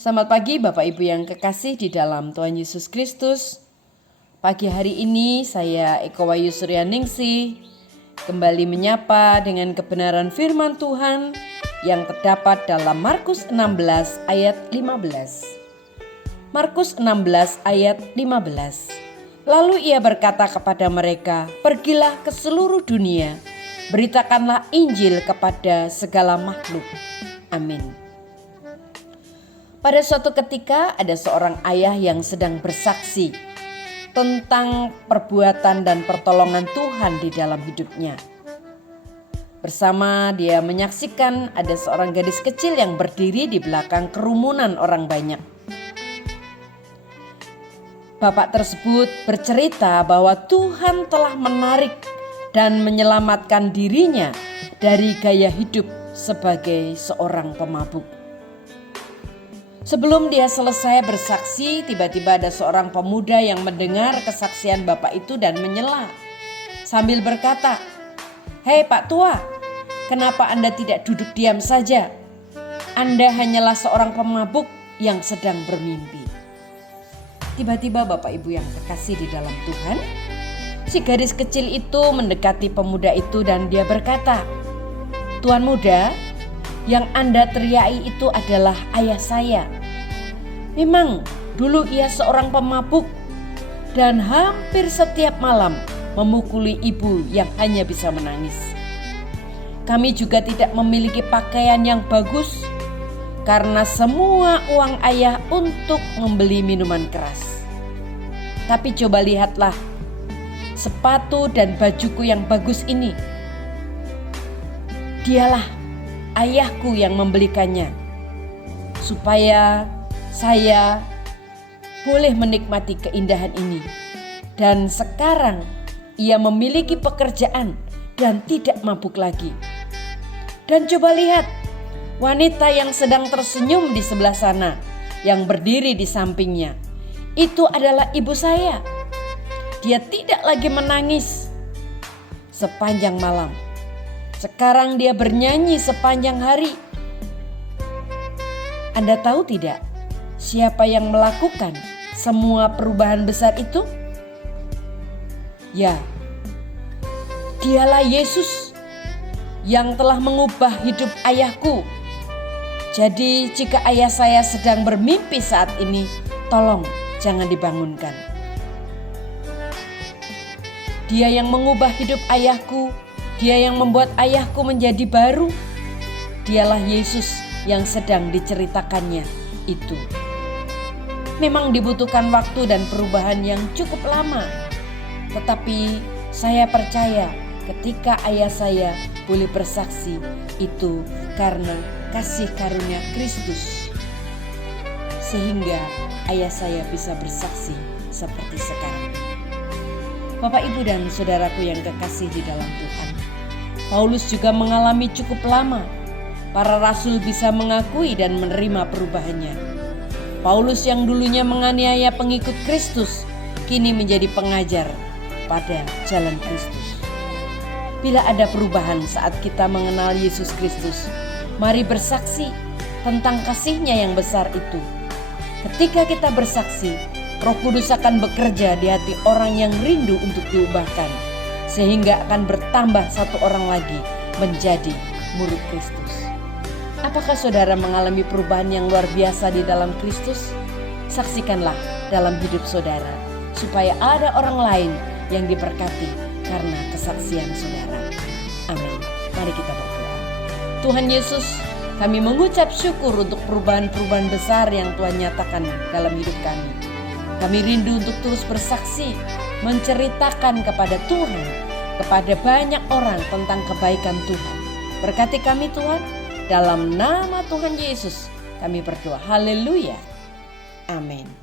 Selamat pagi Bapak Ibu yang kekasih di dalam Tuhan Yesus Kristus. Pagi hari ini saya Eko Wahyu Suryaningsih kembali menyapa dengan kebenaran firman Tuhan yang terdapat dalam Markus 16 ayat 15. Markus 16 ayat 15. Lalu ia berkata kepada mereka, "Pergilah ke seluruh dunia, beritakanlah Injil kepada segala makhluk." Amin. Pada suatu ketika ada seorang ayah yang sedang bersaksi tentang perbuatan dan pertolongan Tuhan di dalam hidupnya. Bersama dia menyaksikan ada seorang gadis kecil yang berdiri di belakang kerumunan orang banyak. Bapak tersebut bercerita bahwa Tuhan telah menarik dan menyelamatkan dirinya dari gaya hidup sebagai seorang pemabuk. Sebelum dia selesai bersaksi, tiba-tiba ada seorang pemuda yang mendengar kesaksian bapak itu dan menyela sambil berkata, "Hei Pak Tua, kenapa Anda tidak duduk diam saja? Anda hanyalah seorang pemabuk yang sedang bermimpi." Tiba-tiba Bapak Ibu yang kekasih di dalam Tuhan, si gadis kecil itu mendekati pemuda itu dan dia berkata, "Tuan muda, yang Anda teriaki itu adalah ayah saya. Memang dulu ia seorang pemabuk dan hampir setiap malam memukuli ibu yang hanya bisa menangis. Kami juga tidak memiliki pakaian yang bagus karena semua uang ayah untuk membeli minuman keras. Tapi coba lihatlah sepatu dan bajuku yang bagus ini. Dialah ayahku yang membelikannya supaya saya boleh menikmati keindahan ini. Dan sekarang ia memiliki pekerjaan dan tidak mabuk lagi. Dan coba lihat wanita yang sedang tersenyum di sebelah sana, yang berdiri di sampingnya. Itu adalah ibu saya. Dia tidak lagi menangis sepanjang malam. Sekarang dia bernyanyi sepanjang hari." Anda tahu tidak siapa yang melakukan semua perubahan besar itu? Ya, dialah Yesus yang telah mengubah hidup ayahku. Jadi jika ayah saya sedang bermimpi saat ini, tolong jangan dibangunkan. Dia yang mengubah hidup ayahku, dia yang membuat ayahku menjadi baru. Dialah Yesus yang sedang diceritakannya itu. Memang dibutuhkan waktu dan perubahan yang cukup lama. Tetapi saya percaya ketika ayah saya boleh bersaksi, itu karena kasih karunia Kristus. Sehingga ayah saya bisa bersaksi seperti sekarang. Bapak, Ibu, dan saudaraku yang kekasih di dalam Tuhan, Paulus juga mengalami cukup lama. Para rasul bisa mengakui dan menerima perubahannya. Paulus yang dulunya menganiaya pengikut Kristus, kini menjadi pengajar pada jalan Kristus. Bila ada perubahan saat kita mengenal Yesus Kristus, mari bersaksi tentang kasih-Nya yang besar itu. Ketika kita bersaksi, Roh Kudus akan bekerja di hati orang yang rindu untuk diubahkan, sehingga akan bertambah satu orang lagi menjadi murid Kristus. Apakah saudara mengalami perubahan yang luar biasa di dalam Kristus? Saksikanlah dalam hidup saudara, supaya ada orang lain yang diberkati karena kesaksian saudara. Amin. Mari kita berdoa. Tuhan Yesus, kami mengucap syukur untuk perubahan-perubahan besar yang Tuhan nyatakan dalam hidup kami. Kami rindu untuk terus bersaksi, menceritakan kepada Tuhan, kepada banyak orang tentang kebaikan Tuhan. Berkati kami Tuhan, dalam nama Tuhan Yesus kami berdoa. Haleluya. Amin.